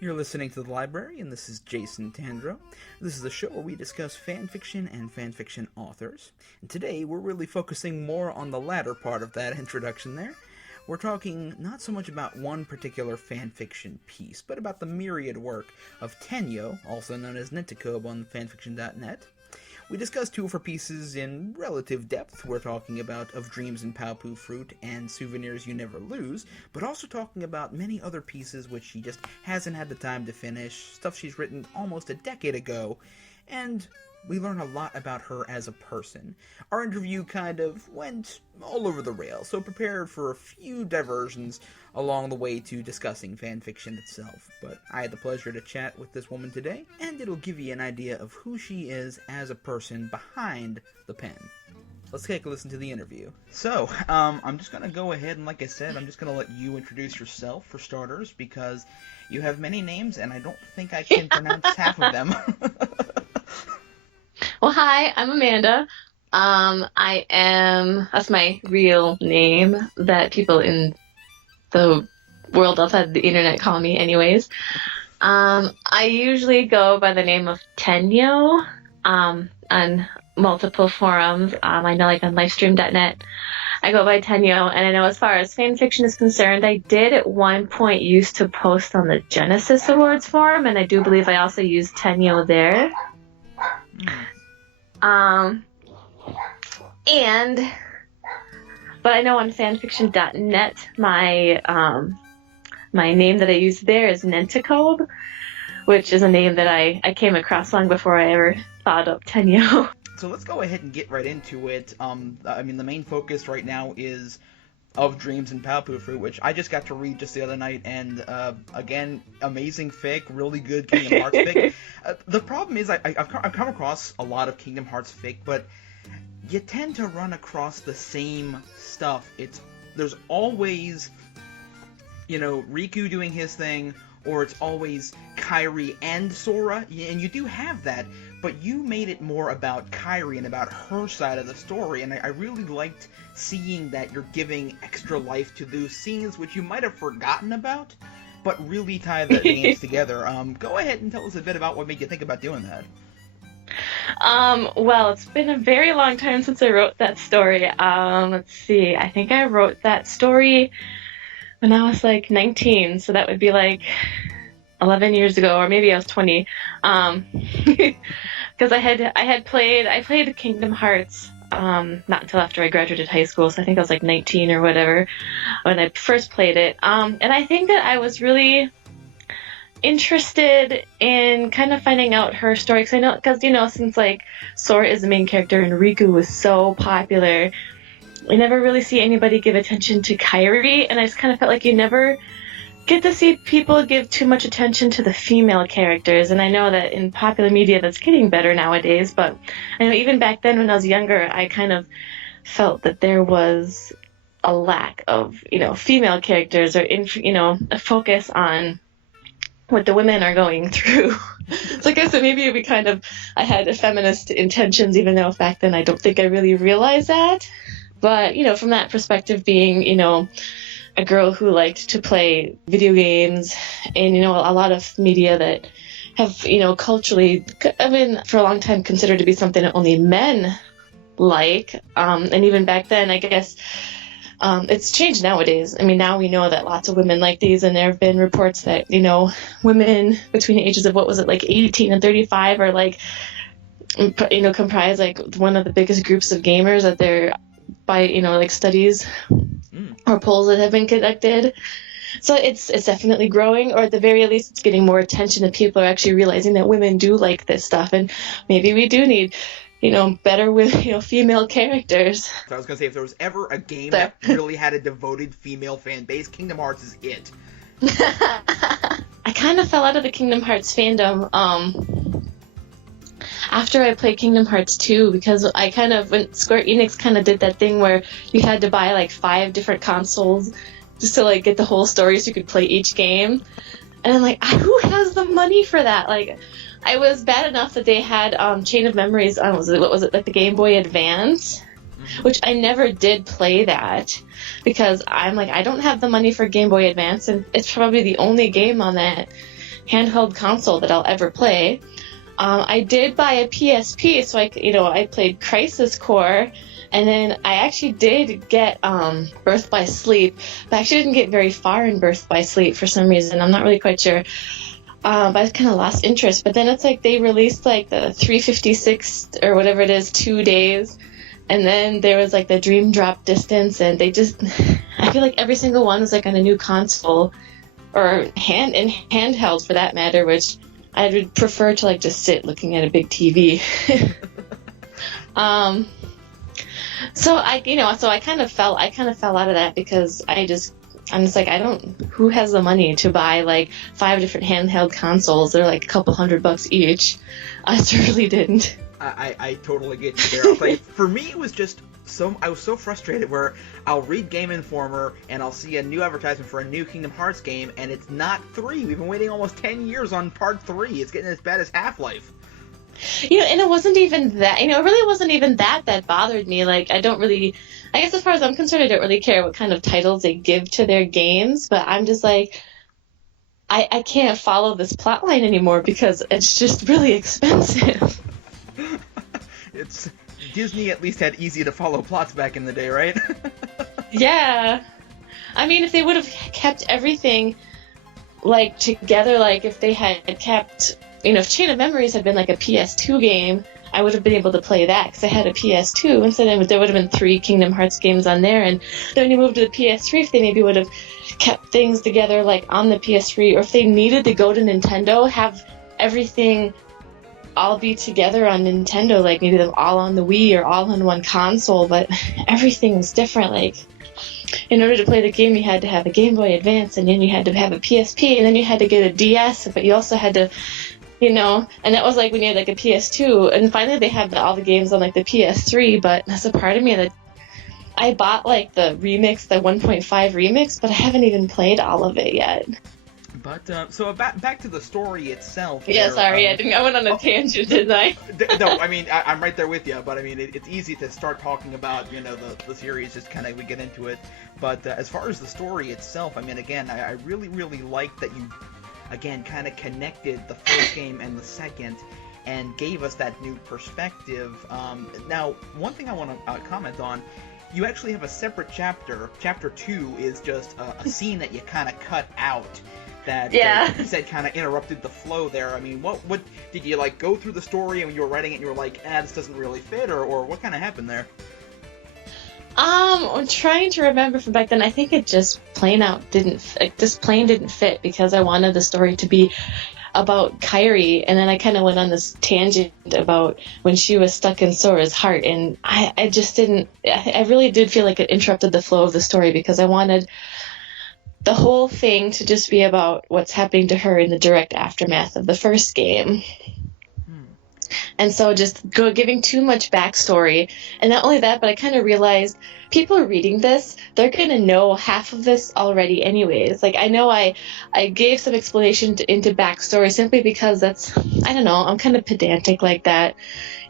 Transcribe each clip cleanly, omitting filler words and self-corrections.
You're listening to The Library, and this is Jason Tandro. This is a show where we discuss fanfiction and fanfiction authors. And today, we're really focusing more on the latter part of that introduction there. We're talking not so much about one particular fanfiction piece, but about the myriad work of Tennyo, also known as Nentakobe on fanfiction.net. We discussed two of her pieces in relative depth. We're talking about Of Dreams and Paopu Fruit and Souvenirs You Never Lose, but also talking about many other pieces which she just hasn't had the time to finish, stuff she's written almost a decade ago, and we learn a lot about her as a person. Our interview kind of went all over the rails, so prepare for a few diversions along the way to discussing fanfiction itself. But I had the pleasure to chat with this woman today, and it'll give you an idea of who she is as a person behind the pen. Let's take a listen to the interview. So, I'm just going to go ahead and, like I said, I'm just going to let you introduce yourself for starters, because you have many names, and I don't think I can pronounce half of them. Well, hi, I'm Amanda. That's my real name that people in the world outside the internet call me anyways. I usually go by the name of Tennyo, on multiple forums. I know like on livestream.net, I go by Tennyo, and I know as far as fanfiction is concerned, I did at one point used to post on the Genesis Awards forum, and I do believe I also used Tennyo there. But I know on fanfiction.net, my name that I use there is Nentakobe, which is a name that I came across long before I ever thought of Tennyo. So let's go ahead and get right into it. The main focus right now is Of Dreams and Paopu Fruit, which I just got to read just the other night, and again, amazing fic, really good Kingdom Hearts fic. The problem is I've come across a lot of Kingdom Hearts fic, but you tend to run across the same stuff. There's always, Riku doing his thing, or it's always Kairi and Sora, and you do have that, but you made it more about Kairi and about her side of the story, and I really liked seeing that you're giving extra life to those scenes which you might have forgotten about, but really tie the games together. Go ahead and tell us a bit about what made you think about doing that. Well, it's been a very long time since I wrote that story. Let's see, I think I wrote that story when I was like 19, so that would be like 11 years ago, or maybe I was 20. Because I played Kingdom Hearts not until after I graduated high school, so I think I was like 19 or whatever when I first played it. And I think that I was really interested in kind of finding out her story, because since like Sora is the main character and Riku was so popular, we never really see anybody give attention to Kairi, and I just kind of felt like you never get to see people give too much attention to the female characters. And I know that in popular media that's getting better nowadays, but I know even back then when I was younger, I kind of felt that there was a lack of female characters, or a focus on what the women are going through. So I guess that maybe I had feminist intentions, even though back then I don't think I really realized that. But, from that perspective, being, a girl who liked to play video games and, a lot of media that have, culturally, for a long time considered to be something that only men like. And even back then, I guess, it's changed nowadays. Now we know that lots of women like these, and there have been reports that, women between the ages of, 18 and 35 are like, comprise like one of the biggest groups of gamers that they're by, studies or polls that have been conducted. So it's definitely growing, or at the very least it's getting more attention, and people are actually realizing that women do like this stuff, and maybe we do need better with female characters. So I was going to say, if there was ever a game that really had a devoted female fan base, Kingdom Hearts is it. I kind of fell out of the Kingdom Hearts fandom after I played Kingdom Hearts 2, because when Square Enix kind of did that thing where you had to buy like 5 different consoles just to like get the whole story so you could play each game. And I'm like, who has the money for that? Like, I was bad enough that they had Chain of Memories on, like the Game Boy Advance, which I never did play that because I'm like, I don't have the money for Game Boy Advance, and it's probably the only game on that handheld console that I'll ever play. I did buy a PSP, so I played Crisis Core, and then I actually did get Birth by Sleep, but I actually didn't get very far in Birth by Sleep for some reason. I'm not really quite sure. But I kind of lost interest. But then it's like they released like the 356 or whatever it is, 2 days, and then there was like the Dream Drop Distance, and I feel like every single one was like on a new console or handheld for that matter, which I would prefer to like just sit looking at a big TV. So I kind of fell out of that because I'm just like, who has the money to buy like 5 different handheld consoles? They're like a couple $100 each. I certainly didn't. I totally get you there. Like, for me, it was just I was so frustrated where I'll read Game Informer and I'll see a new advertisement for a new Kingdom Hearts game, and it's not 3. We've been waiting almost 10 years on part 3. It's getting as bad as Half-Life. And it wasn't even that, it really wasn't even that bothered me. Like, I guess as far as I'm concerned, I don't really care what kind of titles they give to their games, but I'm just like, I can't follow this plotline anymore because it's just really expensive. Disney at least had easy to follow plots back in the day, right? Yeah. I mean, if they would have kept everything like together, like if they had kept, if Chain of Memories had been like a PS2 game, I would have been able to play that because I had a PS2, and so then there would have been 3 Kingdom Hearts games on there, and then when you moved to the PS3, if they maybe would have kept things together like on the PS3, or if they needed to go to Nintendo, have everything all be together on Nintendo, like maybe them all on the Wii or all on one console, but everything was different. Like, in order to play the game, you had to have a Game Boy Advance, and then you had to have a PSP, and then you had to get a DS, but you also had to, and that was like when you had like a PS2, and finally they have all the games on like the PS3, but there's a part of me that I bought like the remix, the 1.5 remix, but I haven't even played all of it yet. But, so back to the story itself. Yeah, sorry, I went on a tangent, didn't I? No, I mean, I'm right there with you, but I mean, it's easy to start talking about, the series, just kind of, we get into it. But as far as the story itself, I mean, again, I really, really like that you, again, kind of connected the first game and the second, and gave us that new perspective. Now, one thing I want to comment on, you actually have a separate chapter. Chapter 2 is just a scene that you kind of cut out. That you said kind of interrupted the flow there. I mean, what did you like go through the story and when you were writing it you were like, this doesn't really fit, or what kind of happened there? I'm trying to remember from back then. I think it just plain didn't fit because I wanted the story to be about Kairi, and then I kind of went on this tangent about when she was stuck in Sora's heart, and I just didn't. I really did feel like it interrupted the flow of the story because I wanted the whole thing to just be about what's happening to her in the direct aftermath of the first game. And so just giving too much backstory. And not only that, but I kind of realized people are reading this, they're going to know half of this already anyways. Like, I know I gave some explanation into backstory simply because I'm kind of pedantic like that.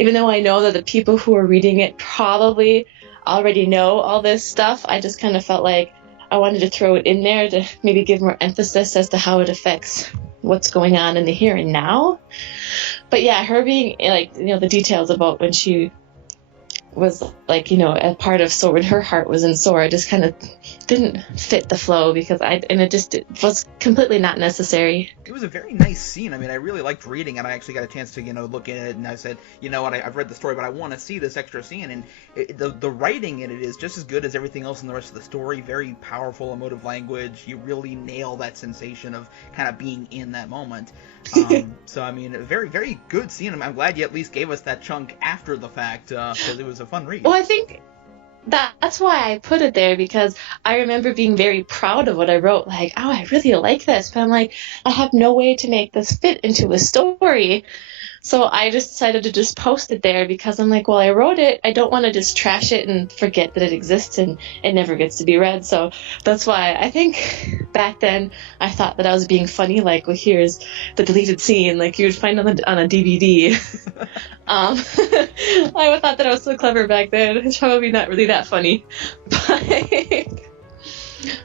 Even though I know that the people who are reading it probably already know all this stuff, I just kind of felt like I wanted to throw it in there to maybe give more emphasis as to how it affects what's going on in the here and now. But yeah, her being like, the details about when she was like, a part of Sora, when her heart was in Sora, just kind of didn't fit the flow because it was completely not necessary. It was a very nice scene. I mean, I really liked reading it. I actually got a chance to, look at it, and I said, I've read the story, but I want to see this extra scene. And the writing in it is just as good as everything else in the rest of the story. Very powerful, emotive language. You really nail that sensation of kind of being in that moment. So, I mean, a very, very good scene. I'm glad you at least gave us that chunk after the fact, because it was a fun read. Well, I think that's why I put it there, because I remember being very proud of what I wrote. Like, oh, I really like this. But I'm like, I have no way to make this fit into a story. So I just decided to just post it there because I'm like, well, I wrote it. I don't want to just trash it and forget that it exists and it never gets to be read. So that's why I think back then I thought that I was being funny. Like, well, here's the deleted scene, like you would find on a DVD. I thought that I was so clever back then. It's probably not really that funny. But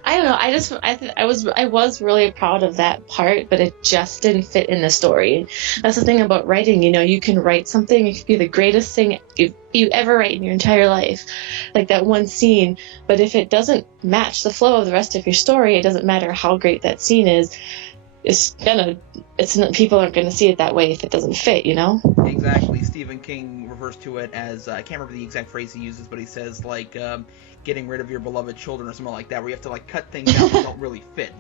I don't know. I was really proud of that part, but it just didn't fit in the story. That's the thing about writing. You can write something. It could be the greatest thing you ever write in your entire life, like that one scene. But if it doesn't match the flow of the rest of your story, it doesn't matter how great that scene is. People aren't gonna see it that way if it doesn't fit. Exactly. Stephen King refers to it as, I can't remember the exact phrase he uses, but he says, like, getting rid of your beloved children or something like that, where you have to, like, cut things out that don't really fit,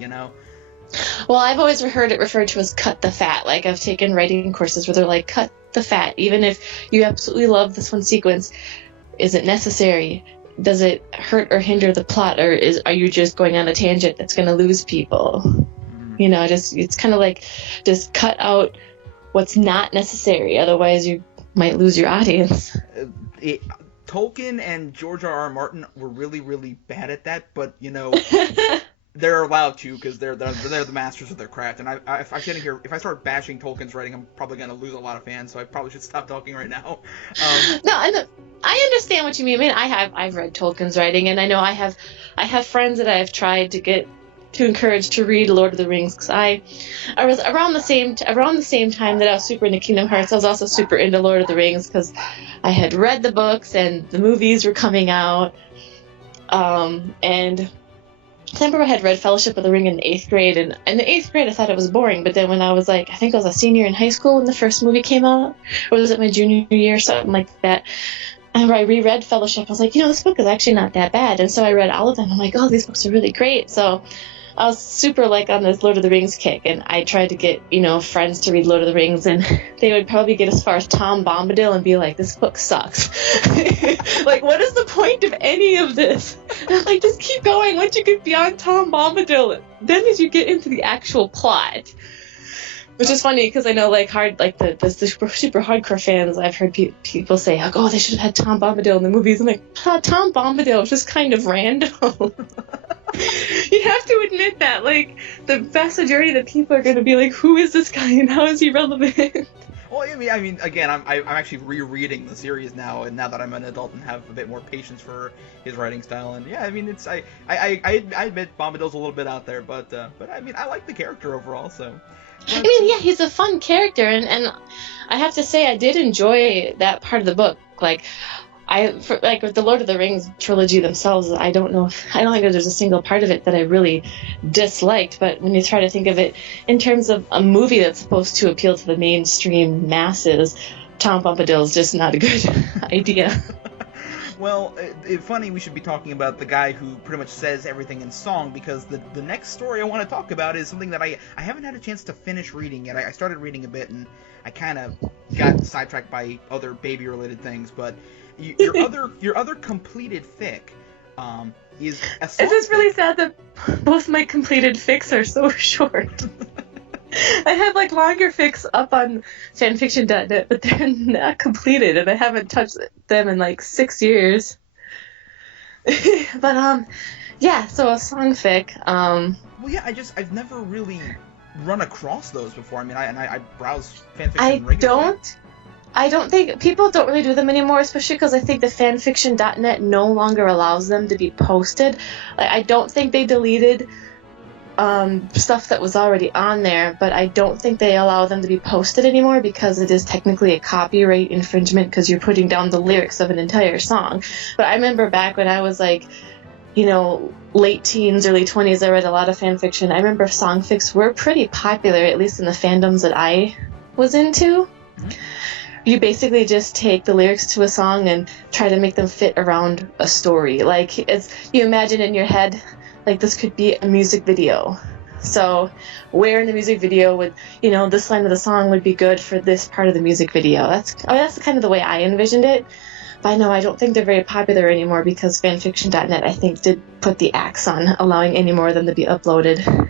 Well, I've always heard it referred to as cut the fat. Like, I've taken writing courses where they're like, cut the fat. Even if you absolutely love this one sequence, is it necessary? Does it hurt or hinder the plot? Or are you just going on a tangent that's going to lose people? It's kind of like, just cut out what's not necessary. Otherwise, you might lose your audience. Tolkien and George R.R. Martin were really, really bad at that, but, they're allowed to because they're the masters of their craft. And if I start bashing Tolkien's writing, I'm probably going to lose a lot of fans, so I probably should stop talking right now. No, I understand what you mean. I mean, I've read Tolkien's writing, and I know I have friends that I have tried to get to encourage to read Lord of the Rings, because I was around the same time that I was super into Kingdom Hearts. I was also super into Lord of the Rings because I had read the books and the movies were coming out, and I remember I had read Fellowship of the Ring in the 8th grade, and in the 8th grade I thought it was boring, but then when I was like, I think I was a senior in high school when the first movie came out, or was it my junior year, something like that, and I reread Fellowship. I was like, this book is actually not that bad, and so I read all of them. I'm like, oh, these books are really great. So I was super on this Lord of the Rings kick, and I tried to get, friends to read Lord of the Rings, and they would probably get as far as Tom Bombadil and be like, this book sucks. Like, what is the point of any of this? And I'm like, just keep going. Once you get beyond Tom Bombadil, then as you get into the actual plot. Which is funny, because I know, the super hardcore fans, I've heard people say, like, oh, they should have had Tom Bombadil in the movies. I'm like, Tom Bombadil was just kind of random. You have to admit that, the vast majority of the people are going to be like, who is this guy and how is he relevant? Well, I mean, again, I'm actually rereading the series now, and now that I'm an adult and have a bit more patience for his writing style, and yeah, I mean, I admit Bombadil's a little bit out there, but I mean, I like the character overall, so. I mean, yeah, he's a fun character, and I have to say I did enjoy that part of the book. With the Lord of the Rings trilogy themselves, I don't think there's a single part of it that I really disliked, but when you try to think of it in terms of a movie that's supposed to appeal to the mainstream masses, Tom Bombadil is just not a good idea. Well, it's funny we should be talking about the guy who pretty much says everything in song, because the next story I want to talk about is something that I haven't had a chance to finish reading yet. I started reading a bit, and I kind of got sidetracked by other baby-related things, but your other completed fic is a song. It's just really sad that both my completed fics are so short. I have longer fics up on fanfiction.net, but they're not completed, and I haven't touched them in 6 years. But yeah, so a song fic. Well, yeah, I've never really run across those before. I mean, I browse fanfiction regularly. I don't think people don't really do them anymore, especially because I think the fanfiction.net no longer allows them to be posted. I don't think they deleted stuff that was already on there, but I don't think they allow them to be posted anymore because it is technically a copyright infringement because you're putting down the lyrics of an entire song. But I remember back when I was late teens, early 20s, I read a lot of fan fiction. I remember songfics were pretty popular, at least in the fandoms that I was into. Mm-hmm. You basically just take the lyrics to a song and try to make them fit around a story. You imagine in your head, this could be a music video. So where in the music video would, this line of the song would be good for this part of the music video. That's kind of the way I envisioned it. But no, I don't think they're very popular anymore because fanfiction.net, I think, did put the axe on allowing any more of them to be uploaded.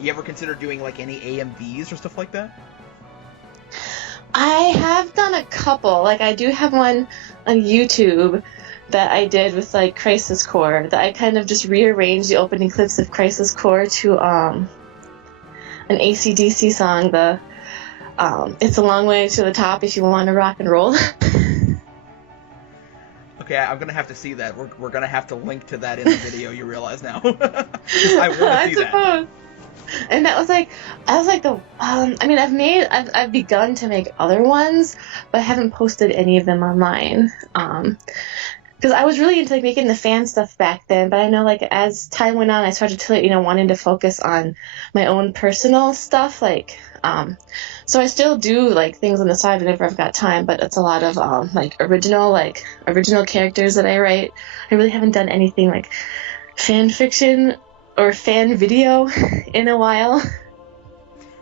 You ever consider doing, any AMVs or stuff like that? I have done a couple. I do have one on YouTube that I did with Crisis Core, that I kind of just rearranged the opening clips of Crisis Core to an AC/DC song, It's a Long Way to the Top If You Want to Rock and Roll. Okay, I'm gonna have to see that. We're gonna have to link to that in the video. You realize now? 'Cause I want to see that. And that was like, I was like I mean, I've begun to make other ones, but I haven't posted any of them online. Because I was really into like making the fan stuff back then, but I know like as time went on, I started to wanting to focus on my own personal stuff, so I still do like things on the side whenever I've got time, but it's a lot of like original characters that I write. I really haven't done anything like fan fiction or fan video in a while.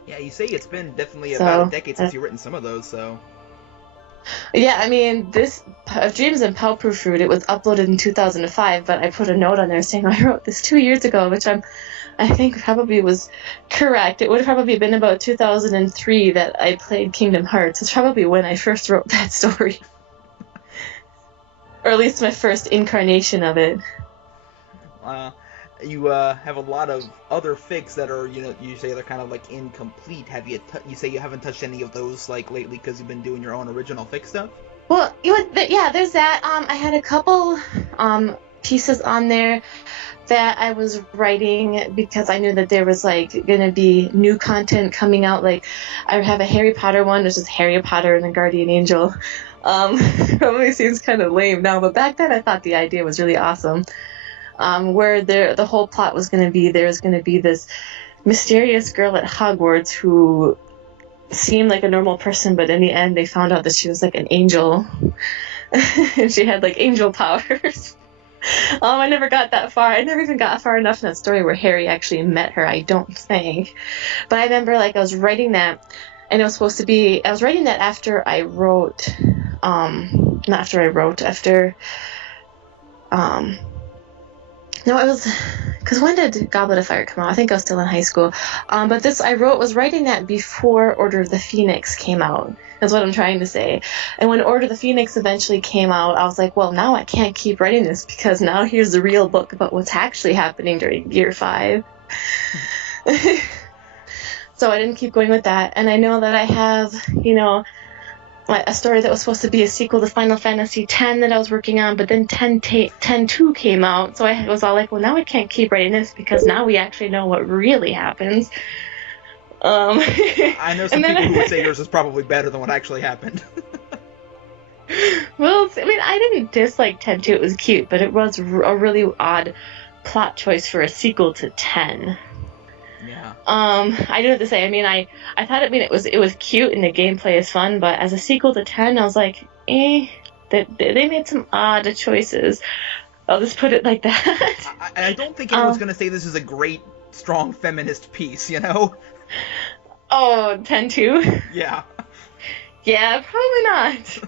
Yeah, you say it's been definitely about a decade since you've written some of those, so. Yeah, I mean, this Dreams and Powproof Fruit, it was uploaded in 2005, but I put a note on there saying I wrote this 2 years ago, which I think probably was correct. It would have probably been about 2003 that I played Kingdom Hearts. It's probably when I first wrote that story. Or at least my first incarnation of it. You have a lot of other fics that are, you say they're kind of like incomplete. Have you say you haven't touched any of those like lately because you've been doing your own original fic stuff? Well, yeah, there's that. I had a couple pieces on there that I was writing because I knew that there was like going to be new content coming out. Like I have a Harry Potter one, which is Harry Potter and the Guardian Angel. Probably seems kind of lame now, but back then I thought the idea was really awesome. Where the whole plot was going to be, there's going to be this mysterious girl at Hogwarts who seemed like a normal person, but in the end they found out that she was like an angel. And she had like angel powers. I never got that far. I never even got far enough in that story where Harry actually met her, I don't think. But I remember like I was writing that, and it was supposed to be, I was writing that after no, it was, because when did Goblet of Fire come out? I think I was still in high school. But this I was writing that before Order of the Phoenix came out. That's what I'm trying to say. And when Order of the Phoenix eventually came out, I was like, well, now I can't keep writing this because now here's the real book about what's actually happening during Year 5. So I didn't keep going with that. And I know that I have, a story that was supposed to be a sequel to Final Fantasy X that I was working on, but then 10-2 came out, so I was all like, well, now I can't keep writing this because now we actually know what really happens. I know some people who would say yours is probably better than what actually happened. Well, I mean, I didn't dislike 10-2, it was cute, but it was a really odd plot choice for a sequel to 10. Yeah. I do have to say, I mean, I thought it was cute and the gameplay is fun, but as a sequel to 10, I was like, they made some odd choices. I'll just put it like that. I don't think anyone's going to say this is a great, strong feminist piece, Oh, 10-2? Yeah. Yeah, probably not.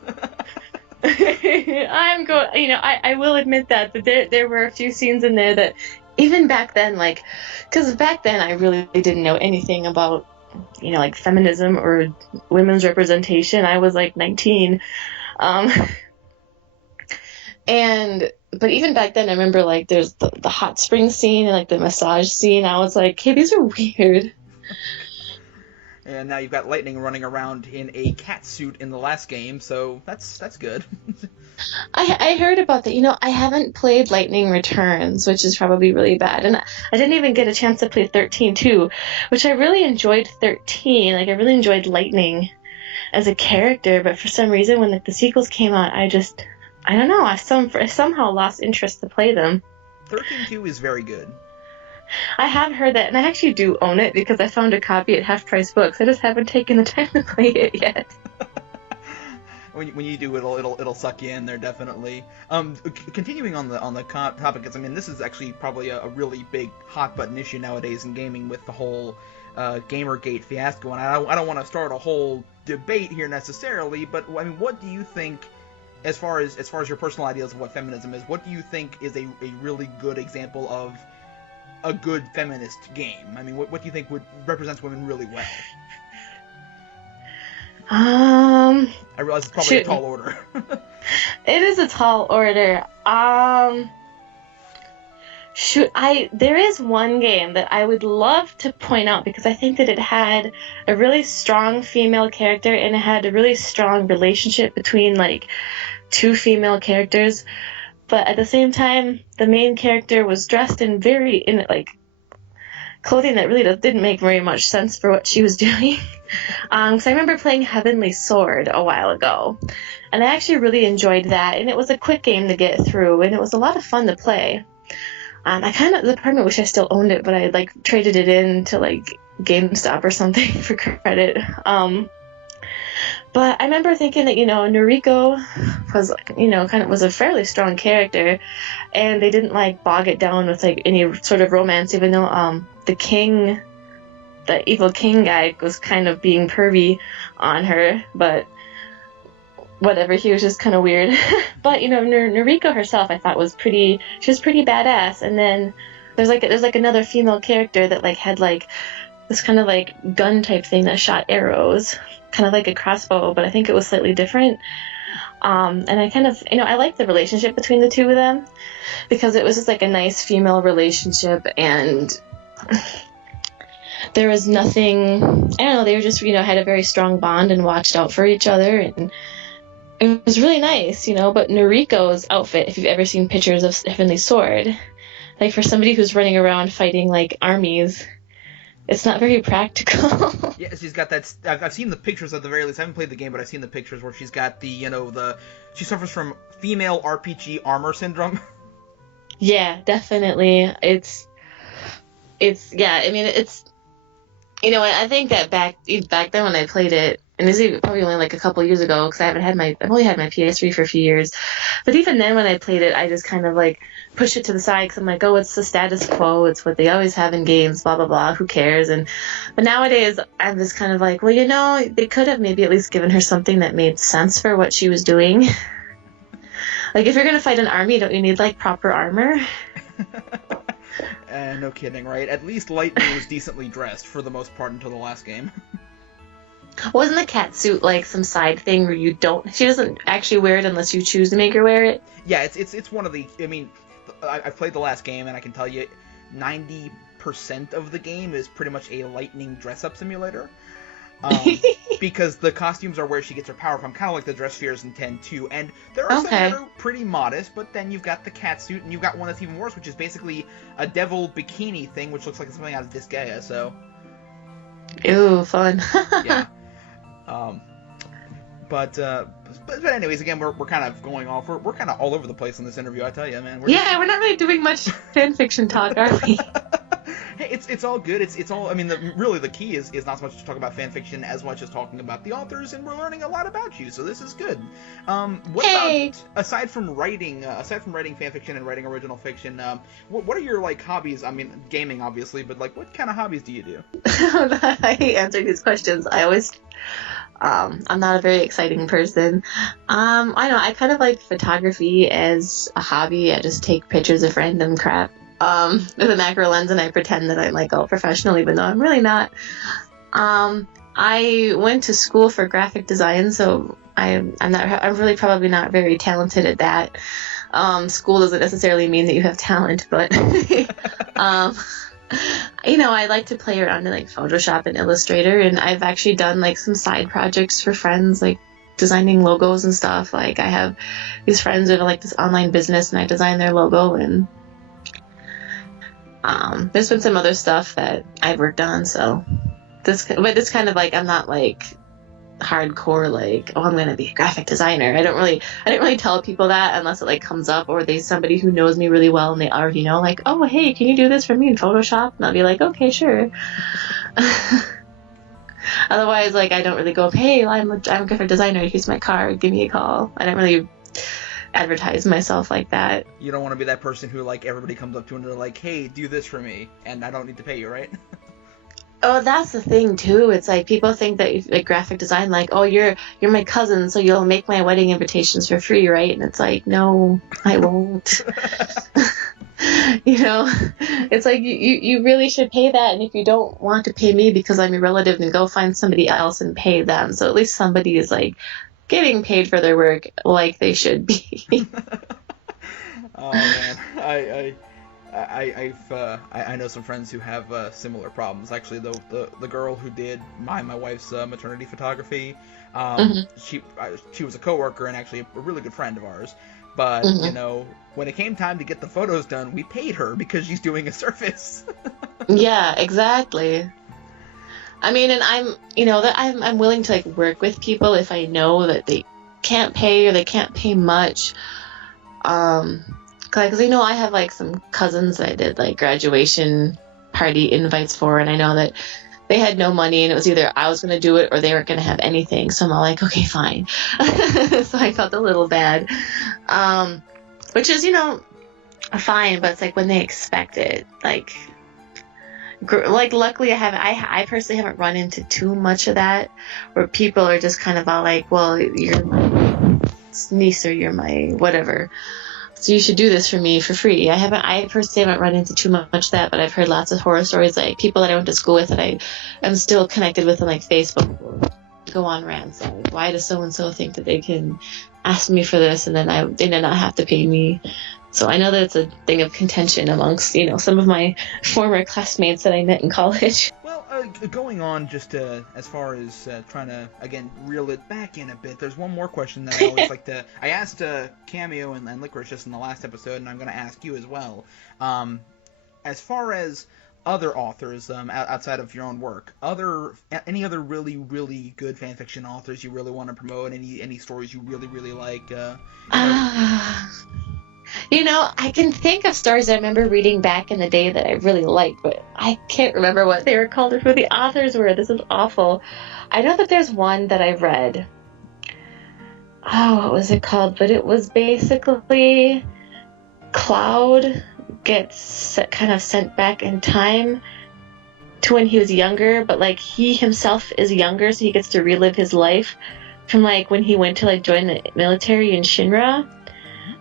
I will admit that there were a few scenes in there that, even back then, like, because back then I really didn't know anything about, like feminism or women's representation. I was like 19. But even back then I remember like there's the hot spring scene and like the massage scene. I was like, hey, these are weird. And now you've got Lightning running around in a cat suit in the last game, so that's good. I heard about that. I haven't played Lightning Returns, which is probably really bad. And I didn't even get a chance to play 13 too, which I really enjoyed 13. Like, I really enjoyed Lightning as a character, but for some reason when the sequels came out, I don't know, I somehow lost interest to play them. 13-2 is very good. I have heard that, and I actually do own it because I found a copy at Half Price Books. I just haven't taken the time to play it yet. When you do, it'll suck you in there, definitely. Continuing on the topic, because I mean this is actually probably a really big hot button issue nowadays in gaming with the whole Gamergate fiasco, and I don't want to start a whole debate here necessarily, but I mean, what do you think, as far as your personal ideas of what feminism is, what do you think is a really good example of a good feminist game? I mean, what do you think represents women really well? I realize it's probably a tall order. It is a tall order. There is one game that I would love to point out because I think that it had a really strong female character and it had a really strong relationship between like two female characters, but at the same time, the main character was dressed in like clothing that really didn't make very much sense for what she was doing. So I remember playing Heavenly Sword a while ago, and I actually really enjoyed that, and it was a quick game to get through, and it was a lot of fun to play. The part of me wish I still owned it, but I like traded it in to like GameStop or something for credit. But I remember thinking that, Noriko was, was a fairly strong character, and they didn't like bog it down with like any sort of romance, even though the evil king guy was kind of being pervy on her, but whatever, he was just kind of weird. But, Noriko herself I thought she was pretty badass. And then there's like another female character that like had like this kind of like gun type thing that shot arrows, kind of like a crossbow, but I think it was slightly different. And I kind of, I liked the relationship between the two of them because it was just like a nice female relationship, and there was nothing, I don't know, they were just, had a very strong bond and watched out for each other, and it was really nice, but Noriko's outfit, if you've ever seen pictures of Heavenly Sword, like for somebody who's running around fighting like armies, it's not very practical. Yeah, she's got that. I've seen the pictures at the very least. I haven't played the game, but I've seen the pictures where she's got she suffers from female RPG armor syndrome. Yeah, definitely. It's yeah. I mean, it's I think that back then when I played it, and this is probably only like a couple years ago because I've only had my PS3 for a few years, but even then when I played it, I just kind of like pushed it to the side because I'm like, oh, it's the status quo, it's what they always have in games, blah blah blah, who cares? But nowadays I'm just kind of like, well, they could have maybe at least given her something that made sense for what she was doing. Like if you're gonna fight an army, don't you need like proper armor? No kidding, right? At least Lightning was decently dressed for the most part until the last game. Wasn't the cat suit like some side thing where she doesn't actually wear it unless you choose to make her wear it? Yeah, it's one of the, I mean, I've played the last game and I can tell you 90% of the game is pretty much a Lightning dress-up simulator. Because the costumes are where she gets her power from, kind of like the dress spheres in 10-2, and there are some that are pretty modest, but then you've got the cat suit, and you've got one that's even worse, which is basically a devil bikini thing, which looks like something out of Disgaea, so... Ew, fun. Yeah. But anyways, again, we're kind of going off. We're kind of all over the place in this interview, I tell you, man. We're not really doing much fanfiction talk, are we? Hey, it's all good. It's all. I mean, really, the key is not so much to talk about fanfiction as much as talking about the authors, and we're learning a lot about you. So this is good. About aside from writing fanfiction and writing original fiction? What are your like hobbies? I mean, gaming, obviously, but like, what kind of hobbies do you do? I hate answering these questions. I always. I'm not a very exciting person. I know, I kind of like photography as a hobby. I just take pictures of random crap with a macro lens, and I pretend that I'm like all professional, even though I'm really not. I went to school for graphic design, so I'm really probably not very talented at that. School doesn't necessarily mean that you have talent, but I like to play around in like Photoshop and Illustrator, and I've actually done like some side projects for friends, like designing logos and stuff. Like I have these friends who have like this online business, and I design their logo, and there's been some other stuff that I've worked on. So this kind of like, I'm not like hardcore like, oh, I'm going to be a graphic designer. I didn't really tell people that unless it like comes up, or there's somebody who knows me really well and they already know, like, oh, hey, can you do this for me in Photoshop? And I'll be like, okay, sure. Otherwise, like, I don't really go, hey, I'm a graphic designer, here's my card, give me a call. I don't really advertise myself like that. You don't want to be that person who like everybody comes up to and they're like, hey, do this for me, and I don't need to pay you, right? Oh, that's the thing too. It's like people think that like graphic design, like, oh, you're my cousin, so you'll make my wedding invitations for free, right? And it's like, no, I won't. It's like you really should pay that, and if you don't want to pay me because I'm your relative, then go find somebody else and pay them. So at least somebody is like getting paid for their work like they should be. Oh man, I know some friends who have similar problems. Actually, the girl who did my wife's maternity photography, she was a coworker and actually a really good friend of ours. But when it came time to get the photos done, we paid her because she's doing a service. Yeah, exactly. I mean, and I'm willing to like work with people if I know that they can't pay or they can't pay much. Because I have like some cousins that I did like graduation party invites for, and I know that they had no money, and it was either I was going to do it or they weren't going to have anything. So I'm all like, okay, fine. So I felt a little bad, which is fine, but it's like when they expect it, like luckily I personally haven't run into too much of that where people are just kind of all like, well, you're my niece or you're my whatever, so you should do this for me for free. I personally haven't run into too much of that, but I've heard lots of horror stories, like people that I went to school with that I am still connected with on like Facebook go on rants like, why does so and so think that they can ask me for this and then they did not have to pay me. So I know that it's a thing of contention amongst, some of my former classmates that I met in college. Well, going on just as far as trying to, again, reel it back in a bit, there's one more question that I always like to... I asked Cameo and Licorice just in the last episode, and I'm going to ask you as well. As far as other authors outside of your own work, any other really, really good fanfiction authors you really want to promote, any stories you really, really like? I can think of stories I remember reading back in the day that I really liked, but I can't remember what they were called or who the authors were. This is awful. I know that there's one that I read. Oh, what was it called? But it was basically Cloud gets kind of sent back in time to when he was younger, but like he himself is younger, so he gets to relive his life from like when he went to like join the military in Shinra.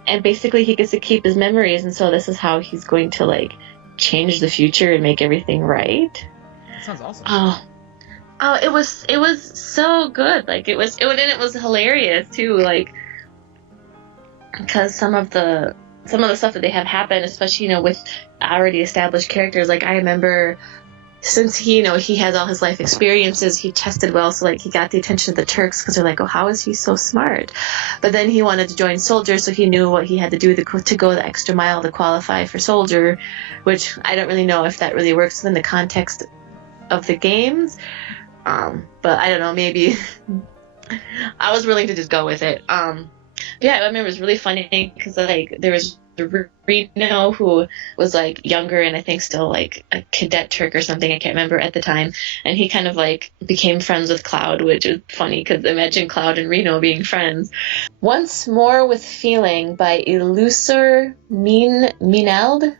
And basically he gets to keep his memories, and so this is how he's going to like change the future and make everything right. That sounds awesome. Oh, it was so good. Like it was hilarious too, like because some of the stuff that they have happen, especially with already established characters. Like I remember, since he has all his life experiences, he tested well, so like he got the attention of the Turks because they're like, oh, how is he so smart? But then he wanted to join soldier, so he knew what he had to do to go the extra mile to qualify for soldier, which I don't really know if that really works within the context of the games. But I don't know, maybe I was willing to just go with it. Yeah, I remember it was really funny because like there was Reno who was like younger and I think still like a cadet Turk or something, I can't remember at the time, and he kind of like became friends with Cloud, which is funny because imagine Cloud and Reno being friends. Once More with Feeling by Elusor Mineld.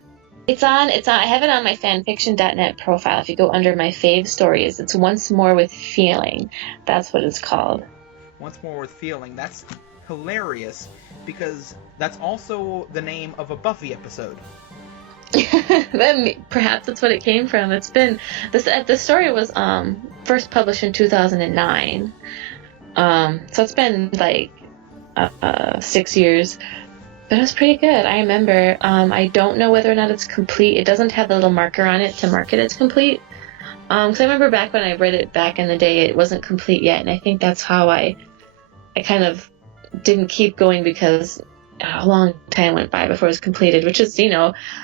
It's on I have it on my fanfiction.net profile. If you go under my fave stories, it's Once More with Feeling. That's what it's called. Once More with Feeling. That's hilarious because that's also the name of a Buffy episode. Then perhaps that's what it came from. It's been the story was first published in 2009. So it's been like 6 years. But it was pretty good. I remember. I don't know whether or not it's complete. It doesn't have the little marker on it to mark it as complete. Because I remember back when I read it back in the day, it wasn't complete yet, and I think that's how I kind of didn't keep going because a long time went by before it was completed, which is,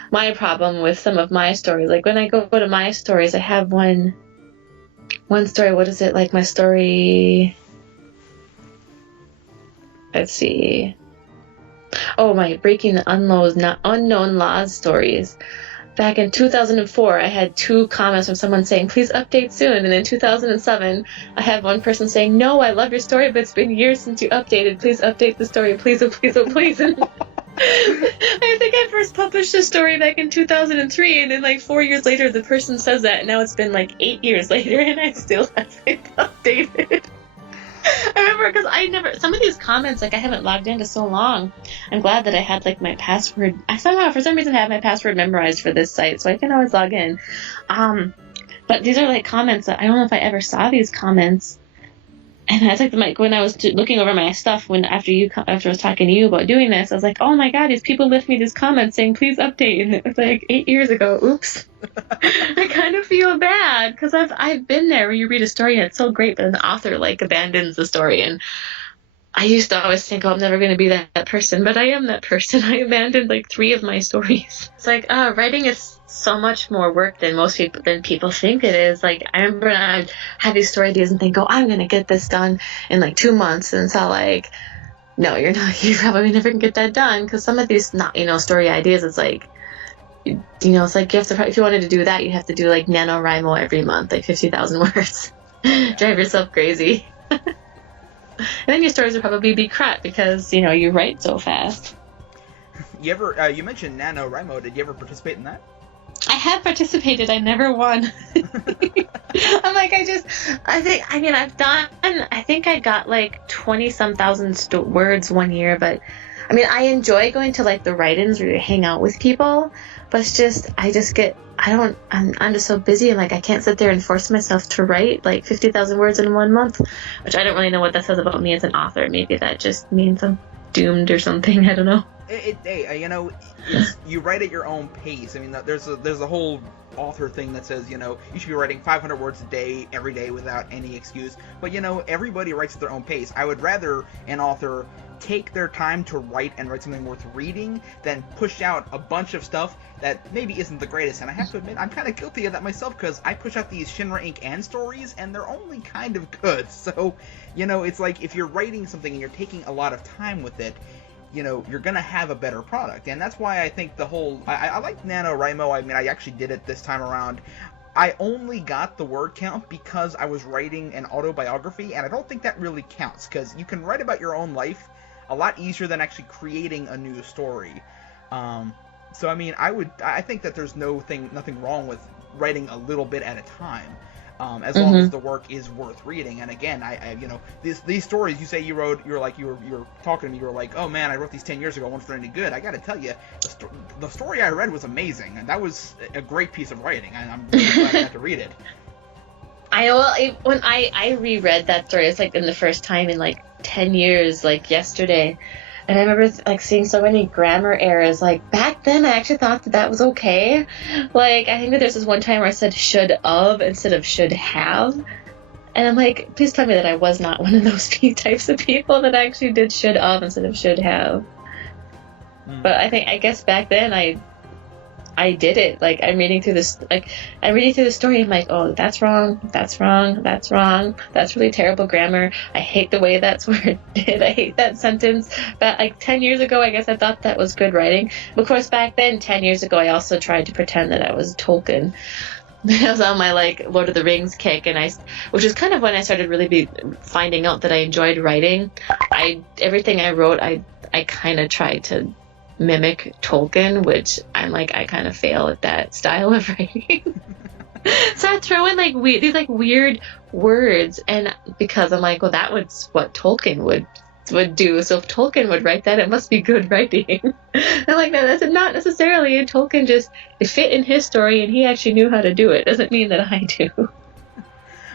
my problem with some of my stories. Like when I go to my stories, I have one story. What is it? Like my story. Let's see. Oh, my Breaking the Unknown Laws stories. Back in 2004, I had 2 comments from someone saying, please update soon. And in 2007, I had one person saying, no, I love your story, but it's been years since you updated. Please update the story. Please, oh, please, oh, please. And I think I first published the story back in 2003. And then like 4 years later, the person says that. And now it's been like 8 years later, and I still haven't updated. I remember because some of these comments, like I haven't logged into so long. I'm glad that I had like my password. I somehow, for some reason, have my password memorized for this site, so I can always log in. But these are like comments that I don't know if I ever saw these comments. And I took like when I was looking over my stuff after I was talking to you about doing this, I was like, oh my god, these people left me these comments saying please update, and it was like 8 years ago. Oops. I kind of feel bad because I've been there where you read a story and it's so great, but the author like abandons the story. And I used to always think, oh, I'm never going to be that person, but I am that person. I abandoned like 3 of my stories. It's like, writing is so much more work than people think it is. Like, I remember I had these story ideas and think, oh, I'm going to get this done in like 2 months. And so like, no, you're not. You probably never can get that done because some of these, not, story ideas, it's like, it's like you have to, if you wanted to do that, you have to do like NaNoWriMo every month, like 50,000 words. Drive yourself crazy. And then your stories would probably be crap because, you write so fast. You mentioned NaNoWriMo. Did you ever participate in that? I have participated. I never won. I'm like, I think I got like 20-some thousand words one year, but I mean, I enjoy going to like the write-ins where you hang out with people, but it's just, I'm just so busy and like I can't sit there and force myself to write like 50,000 words in 1 month, which I don't really know what that says about me as an author. Maybe that just means I'm doomed or something. I don't know. You write at your own pace. I mean, there's a whole author thing that says, you should be writing 500 words a day, every day, without any excuse. But, everybody writes at their own pace. I would rather an author take their time to write and write something worth reading than push out a bunch of stuff that maybe isn't the greatest. And I have to admit, I'm kind of guilty of that myself because I push out these Shinra Inc. and stories, and they're only kind of good. So, it's like if you're writing something and you're taking a lot of time with it, you're going to have a better product. And that's why I think I like NaNoWriMo. I mean, I actually did it this time around. I only got the word count because I was writing an autobiography, and I don't think that really counts, because you can write about your own life a lot easier than actually creating a new story. So, I mean, I think that there's nothing wrong with writing a little bit at a time. As long as the work is worth reading. And again, these stories you say you wrote, you were talking to me, you were like, oh man, I wrote these 10 years ago, I wonder if they're any good. I gotta tell you, the story I read was amazing, and that was a great piece of writing, and I'm really glad I got to read it. When I reread that story, it's like in the first time in like 10 years, like yesterday. And I remember like seeing so many grammar errors. Like back then, I actually thought that was okay. Like I think that there's this one time where I said should of instead of should have, and I'm like, please tell me that I was not one of those types of people that actually did should of instead of should have. But I guess back then I did it. Like I'm reading through the story. I'm like, oh, that's wrong. That's really terrible grammar. I hate the way that's worded. I hate that sentence. But like 10 years ago, I guess I thought that was good writing. Of course, back then, 10 years ago, I also tried to pretend that I was Tolkien. I was on my like Lord of the Rings kick, which is kind of when I started really finding out that I enjoyed writing. Everything I wrote, I kind of tried to mimic Tolkien, which I'm like, I kind of fail at that style of writing. So I throw in like these like weird words, and because I'm like, well, that was what Tolkien would do. So if Tolkien would write that, it must be good writing. I'm like, no, that's not necessarily. Tolkien just it fit in his story, and he actually knew how to do it. Doesn't mean that I do.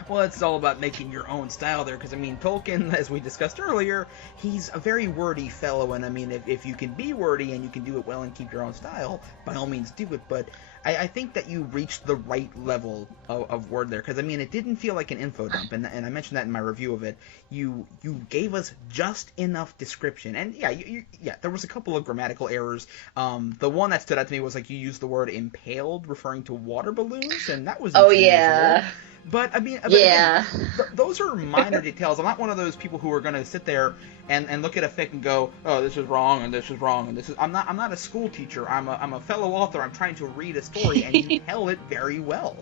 Well, it's all about making your own style there, because, I mean, Tolkien, as we discussed earlier, he's a very wordy fellow, and, I mean, if you can be wordy and you can do it well and keep your own style, by all means do it, but I think that you reached the right level of word there, because, I mean, it didn't feel like an info dump, and I mentioned that in my review of it. You gave us just enough description, and, yeah, there was a couple of grammatical errors. The one that stood out to me was, like, you used the word impaled, referring to water balloons, and that was yeah. But, I mean, yeah. Again, those are minor details. I'm not one of those people who are going to sit there and look at a fic and go, oh, this is wrong, and this is wrong, and this is... I'm not a school teacher. I'm a fellow author. I'm trying to read a story, and you tell it very well.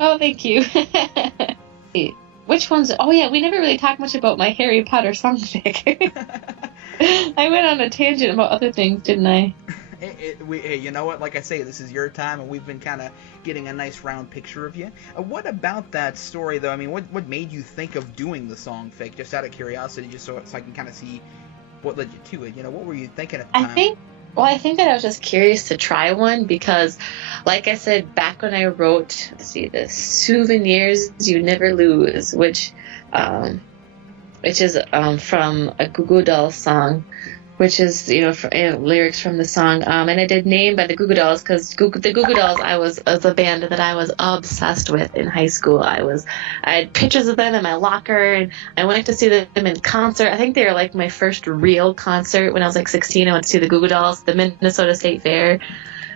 Oh, thank you. Which ones? Oh, yeah, we never really talked much about my Harry Potter songfic. I went on a tangent about other things, didn't I? Hey, you know what? Like I say, this is your time, and we've been kind of getting a nice round picture of you. What about that story, though? I mean, what made you think of doing the song fic? Just out of curiosity, just so I can kind of see what led you to it. You know, what were you thinking at the time? I think that I was just curious to try one because, like I said, back when I wrote, the Souvenirs You Never Lose, which which is from a Goo Goo Dolls song, which is, lyrics from the song. And I did Name by the Goo Goo Dolls because the Goo Goo Dolls was a band that I was obsessed with in high school. I had pictures of them in my locker, and I went to see them in concert. I think they were like my first real concert when I was like 16. I went to see the Goo Goo Dolls, the Minnesota State Fair.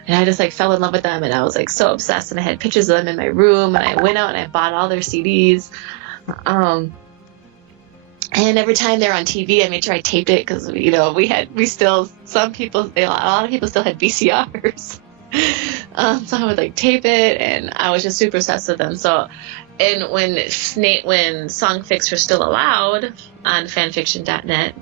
And I just like fell in love with them, and I was like so obsessed, and I had pictures of them in my room, and I went out and I bought all their CDs. And every time they're on TV, I made sure I taped it because, a lot of people still had VCRs. So I would like tape it, and I was just super obsessed with them. So, and when songfics were still allowed on fanfiction.net,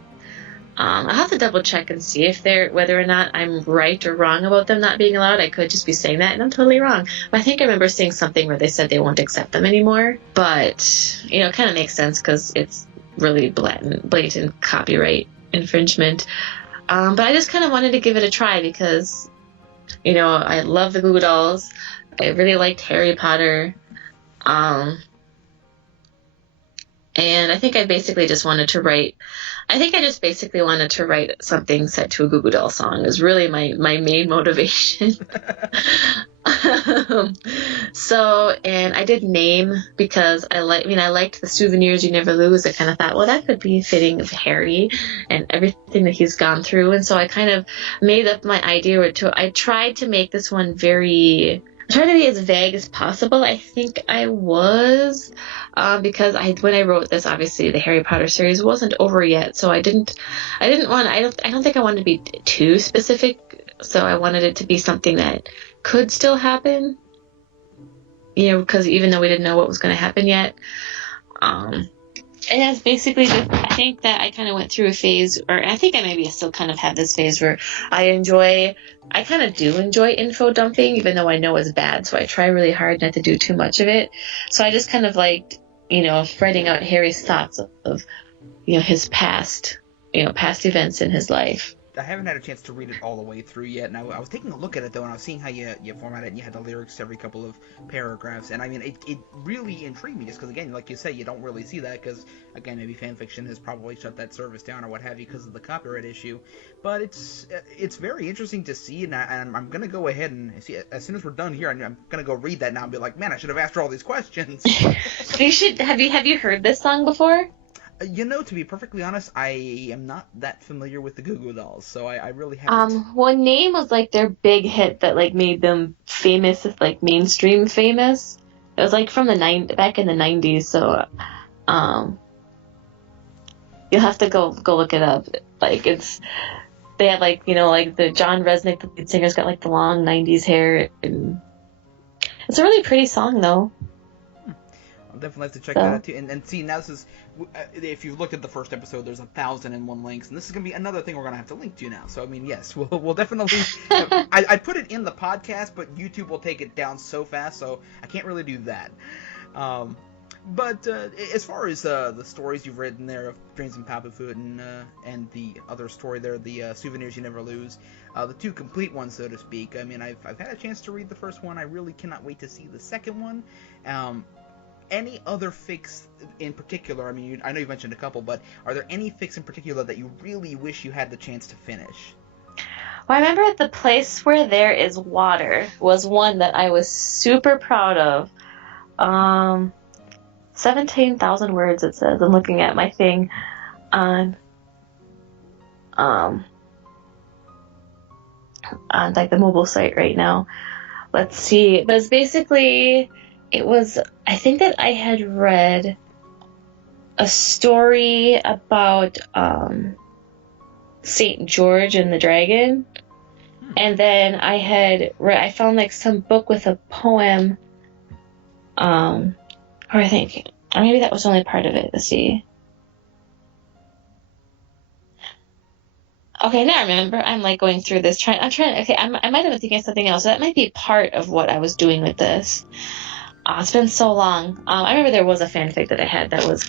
I'll have to double check and see whether or not I'm right or wrong about them not being allowed. I could just be saying that, and I'm totally wrong. But I think I remember seeing something where they said they won't accept them anymore. But, it kind of makes sense because it's really blatant copyright infringement. But I just kind of wanted to give it a try because, I love the Goo Goo Dolls. I really liked Harry Potter. And I think I just basically wanted to write something set to a Goo Goo Doll song. It was really my main motivation. And I did Name because I liked the Souvenirs You Never Lose. I kind of thought, well, that could be fitting of Harry and everything that he's gone through. And so I kind of made up my idea I tried to make this one I tried to be as vague as possible. I think I was, because when I wrote this, obviously the Harry Potter series wasn't over yet, so I don't think I wanted to be too specific. So I wanted it to be something that could still happen, because even though we didn't know what was going to happen yet. And that's basically I think that I kind of went through a phase, or I think I maybe still kind of have this phase where I kind of do enjoy info dumping, even though I know it's bad. So I try really hard not to do too much of it. So I just kind of liked, writing out Harry's thoughts of his past events in his life. I haven't had a chance to read it all the way through yet, and I was taking a look at it, though, and I was seeing how you format it, and you had the lyrics every couple of paragraphs, and I mean, it really intrigued me, just because, again, like you say, you don't really see that, because, again, maybe fanfiction has probably shut that service down or what have you because of the copyright issue, but it's very interesting to see, and I'm going to go ahead and see, as soon as we're done here, I'm going to go read that now and be like, man, I should have asked her all these questions. You should, have you heard this song before? To be perfectly honest, I am not that familiar with the Goo Goo Dolls, so I really haven't. Well, Name was like their big hit that like made them famous, like mainstream famous. It was like from back in the 90s, so you'll have to go look it up. Like they had like like the John Resnick, the lead singer's got like the long 90s hair, and it's a really pretty song though. I'll definitely have to check that out too. And see, now this is, if you've looked at the first episode, there's 1,001 links, and this is going to be another thing we're going to have to link to now. So, I mean, yes, we'll definitely, I put it in the podcast, but YouTube will take it down so fast, so I can't really do that. But as far as the stories you've written there of Dreams and Papafoot and the other story there, the Souvenirs You Never Lose, the two complete ones, so to speak, I mean, I've had a chance to read the first one. I really cannot wait to see the second one. Any other fics in particular? I mean, I know you mentioned a couple, but are there any fics in particular that you really wish you had the chance to finish? Well, I remember The Place Where There Is Water was one that I was super proud of. 17,000 words it says. I'm looking at my thing on like the mobile site right now. Let's see. But it's basically, I think that I had read a story about St. George and the Dragon. And then I found like some book with a poem, or maybe that was only part of it. Let's see. Okay, now I remember. I'm like going through this. Okay, I might have been thinking of something else. So that might be part of what I was doing with this. It's been so long. I remember there was a fanfic that I had that was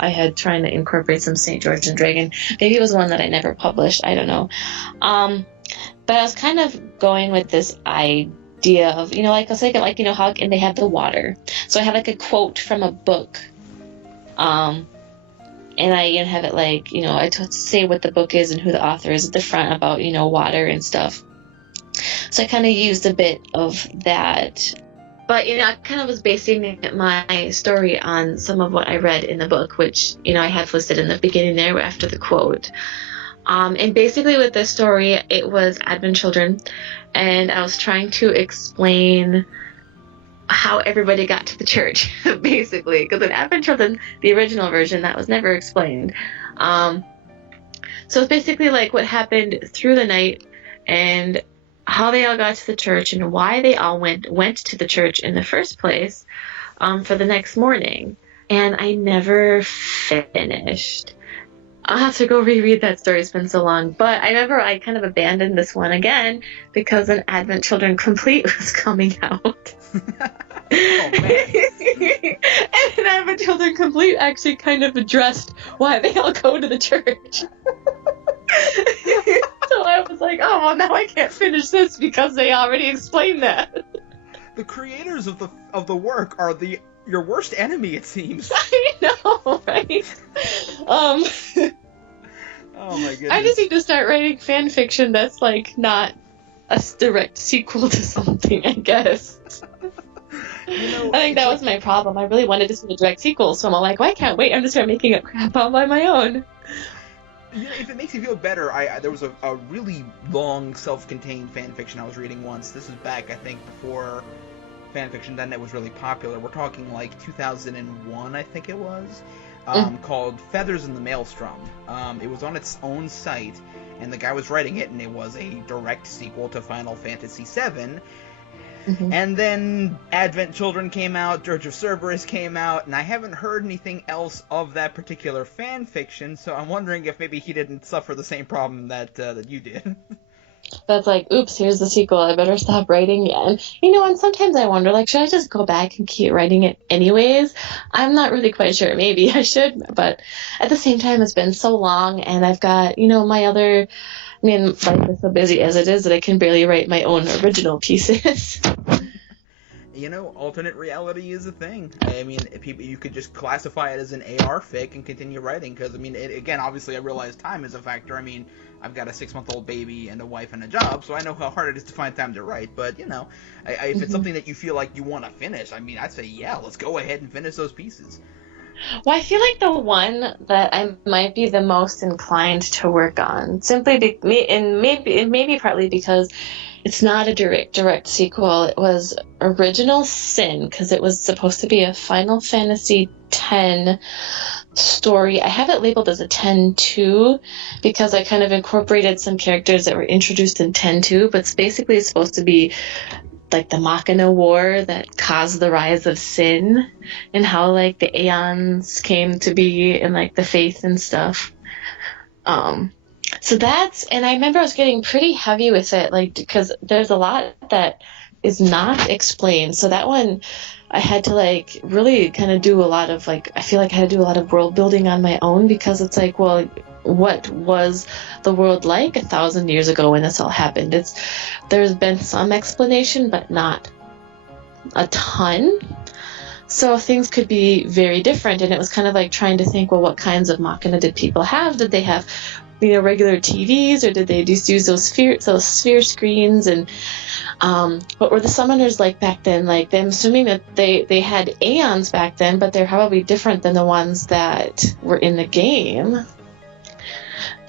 I had trying to incorporate some St. George and Dragon. Maybe it was one that I never published. I don't know. But I was kind of going with this idea of, like I was thinking, like, how, and they have the water. So I have like a quote from a book. And I have it like, I say what the book is and who the author is at the front about, water and stuff. So I kind of used a bit of that. But, I kind of was basing my story on some of what I read in the book, which, I have listed in the beginning there after the quote. And basically with this story, it was Advent children, and I was trying to explain how everybody got to the church, basically. Because in Advent children, the original version, that was never explained. So it's basically like what happened through the night and how they all got to the church and why they all went to the church in the first place for the next morning. And I never finished. I'll have to go reread that story. It's been so long. But I remember I kind of abandoned this one again because an Advent Children Complete was coming out. Oh, man. And an Advent Children Complete actually kind of addressed why they all go to the church. So I was like, oh, well, now I can't finish this because they already explained that. The creators of the work are your worst enemy, it seems. I know, right? Oh my goodness. I just need to start writing fan fiction that's like not a direct sequel to something, I guess. I think that was my problem. I really wanted to see a direct sequel, so I'm all like, well, I can't wait. I'm just start making up crap all by my own. If it makes you feel better, there was a really long self-contained fan fiction I was reading once. This was back, I think, before fanfiction.net was really popular. We're talking like 2001, I think it was, called Feathers in the Maelstrom. It was on its own site, and the guy was writing it, and it was a direct sequel to Final Fantasy VII. Mm-hmm. And then Advent Children came out, Dirge of Cerberus came out, and I haven't heard anything else of that particular fan fiction, so I'm wondering if maybe he didn't suffer the same problem that you did. That's like, oops, here's the sequel, I better stop writing again. And sometimes I wonder, like, should I just go back and keep writing it anyways? I'm not really quite sure. Maybe I should, but at the same time, it's been so long, and I've got, my other... life is so busy as it is that I can barely write my own original pieces. Alternate reality is a thing. I mean, you could just classify it as an AR fic and continue writing, because, again, obviously I realize time is a factor. I've got a 6-month-old baby and a wife and a job, so I know how hard it is to find time to write, but, if it's something that you feel like you want to finish, I'd say, yeah, let's go ahead and finish those pieces. Well, I feel like the one that I might be the most inclined to work on, maybe partly because it's not a direct sequel. It was Original Sin, because it was supposed to be a Final Fantasy X story. I have it labeled as a 10-2 because I kind of incorporated some characters that were introduced in 10-2, but it's supposed to be like the Machina War that caused the rise of sin, and how like the Aeons came to be, and like the faith and stuff. So and I remember I was getting pretty heavy with it, like, because there's a lot that is not explained. So that one I had to like really kind of do a lot of like, I feel like I had to do a lot of world building on my own, because it's like, well, what was the world like 1,000 years ago when this all happened? There's been some explanation, but not a ton. So things could be very different, and it was kind of like trying to think, well, what kinds of machina did people have? Did they have, regular TVs, or did they just use those sphere screens? And what were the summoners like back then? Like, I'm assuming that they had Aeons back then, but they're probably different than the ones that were in the game.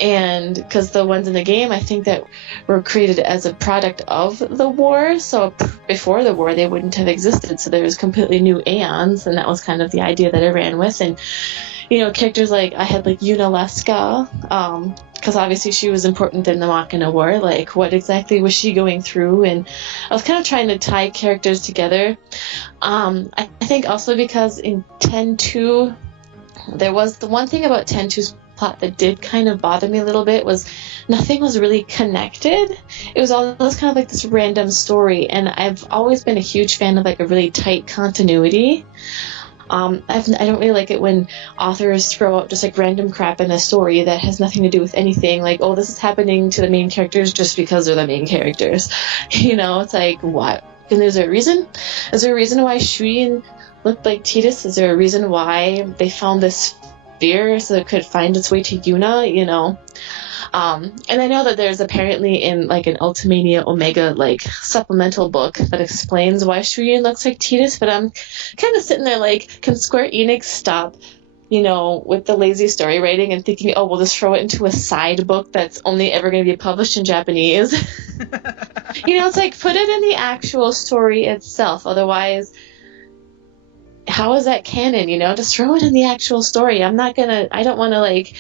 And because the ones in the game, I think that were created as a product of the war. So before the war, they wouldn't have existed. So there was completely new Aeons, and that was kind of the idea that I ran with. And, characters like, I had like Unalesca, because obviously she was important in the Machina War. Like, what exactly was she going through? And I was kind of trying to tie characters together. I think also because in 10-2, there was the one thing about 10-2's plot that did kind of bother me a little bit was nothing was really connected. It was kind of like this random story, and I've always been a huge fan of like a really tight continuity. I don't really like it when authors throw out just like random crap in a story that has nothing to do with anything. Like, oh, this is happening to the main characters just because they're the main characters. It's like, what? And is there a reason? Is there a reason why Shuyin looked like Tidus? Is there a reason why they found this sphere so it could find its way to Yuna, you know. And I know that there's apparently in like an Ultimania Omega like supplemental book that explains why Shireen looks like Tidus, but I'm kind of sitting there like, can Square Enix stop, you know, with the lazy story writing and thinking, oh, we'll just throw it into a side book that's only ever going to be published in Japanese? You know, it's like, put it in the actual story itself. Otherwise, how is that canon, you know? Just throw it in the actual story. I don't want to, like,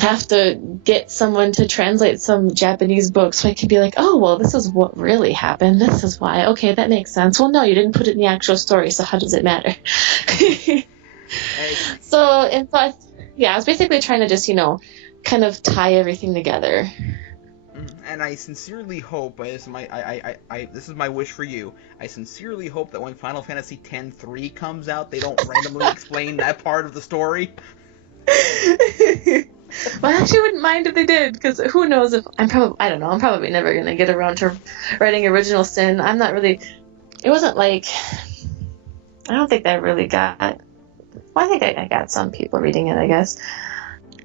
have to get someone to translate some Japanese book so I can be like, oh, well, this is what really happened. This is why. Okay, that makes sense. Well, no, you didn't put it in the actual story, so how does it matter? I was basically trying to just, you know, kind of tie everything together. And I sincerely hope, this is my wish for you, I sincerely hope that when Final Fantasy X-3 comes out, they don't randomly explain that part of the story. Well, I actually wouldn't mind if they did, because who knows if I'm probably never going to get around to writing Original Sin. I don't think that really got, well, I think I got some people reading it, I guess.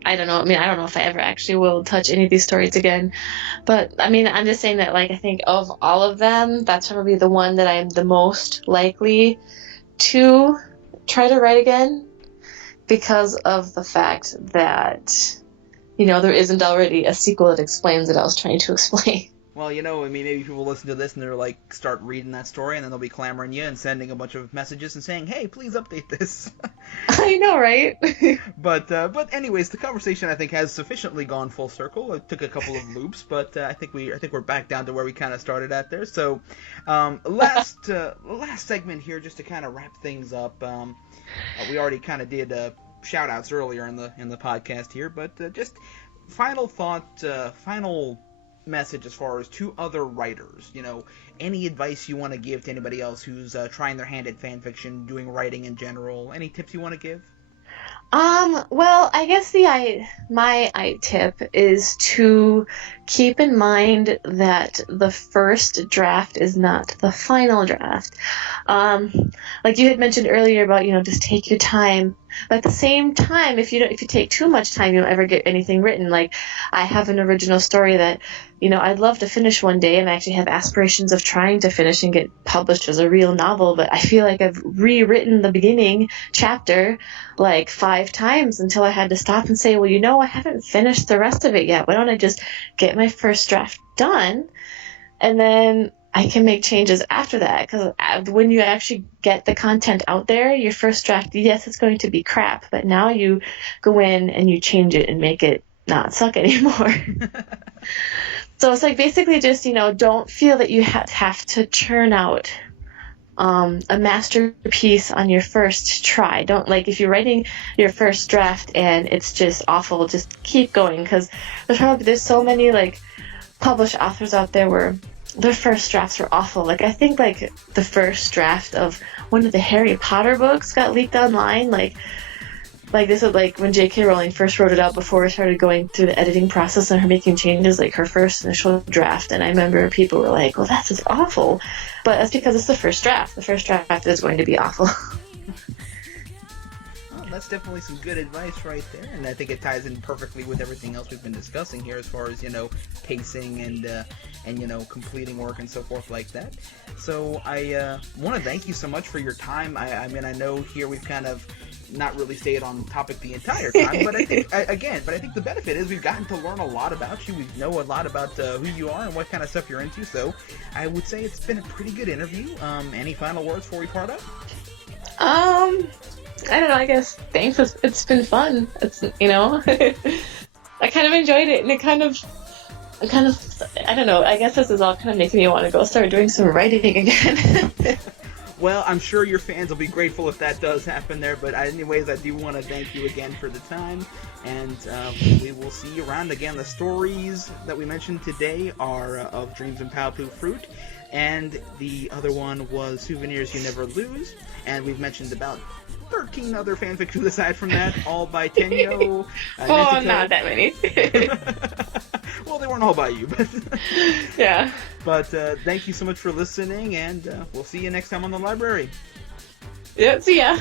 I don't know. I mean, I don't know if I ever actually will touch any of these stories again. But, I mean, I'm just saying that, like, I think of all of them, that's probably the one that I'm the most likely to try to write again, because of the fact that, you know, there isn't already a sequel that explains what I was trying to explain. Well, you know, I mean, maybe people listen to this and they're like, start reading that story, and then they'll be clamoring you and sending a bunch of messages and saying, hey, please update this. I know, right? But anyways, the conversation, I think, has sufficiently gone full circle. It took a couple of loops, but I think we're back down to where we kind of started at there. So, last segment here, just to kind of wrap things up. We already kind of did shout outs earlier in the podcast here, but just final thought, final message as far as to other writers, you know, any advice you want to give to anybody else who's trying their hand at fanfiction, doing writing in general, any tips you want to give? Well, I guess my tip is to keep in mind that the first draft is not the final draft. Like you had mentioned earlier about, you know, just take your time. But at the same time, if you take too much time, you don't ever get anything written. Like, I have an original story that, you know, I'd love to finish one day, and I actually have aspirations of trying to finish and get published as a real novel, but I feel like I've rewritten the beginning chapter like 5 times until I had to stop and say, well, you know, I haven't finished the rest of it yet. Why don't I just get my first draft done, and then I can make changes after that? Because when you actually get the content out there, your first draft, yes, it's going to be crap, but now you go in and you change it and make it not suck anymore. So it's like basically just, you know, don't feel that you have to churn out a masterpiece on your first try. Don't, like, if you're writing your first draft and it's just awful, just keep going, because there's so many like published authors out there where their first drafts were awful. Like, I think like the first draft of one of the Harry Potter books got leaked online. Like this is like when J.K. Rowling first wrote it out before it started going through the editing process and her making changes, like her first initial draft. And I remember people were like, well, that's just awful. But that's because it's the first draft. The first draft is going to be awful. That's definitely some good advice right there, and I think it ties in perfectly with everything else we've been discussing here as far as, you know, pacing and you know, completing work and so forth like that. So I want to thank you so much for your time. I mean, I know here we've kind of not really stayed on topic the entire time, but I think the benefit is we've gotten to learn a lot about you. We know a lot about who you are and what kind of stuff you're into. So I would say it's been a pretty good interview. Any final words before we part out? I don't know, I guess thanks. It's been fun. It's, you know, I kind of enjoyed it, and it kind of, I don't know, I guess this is all kind of making me want to go start doing some writing again. Well, I'm sure your fans will be grateful if that does happen there, but anyways, I do want to thank you again for the time, and we will see you around again. The stories that we mentioned today are of Dreams and Paopu Fruit, and the other one was Souvenirs You Never Lose, and we've mentioned about 13 other fanfictions aside from that, all by Tennyo. Oh, not that many. Well, they weren't all by you, but yeah. But thank you so much for listening, and we'll see you next time on the library. Yeah, see ya.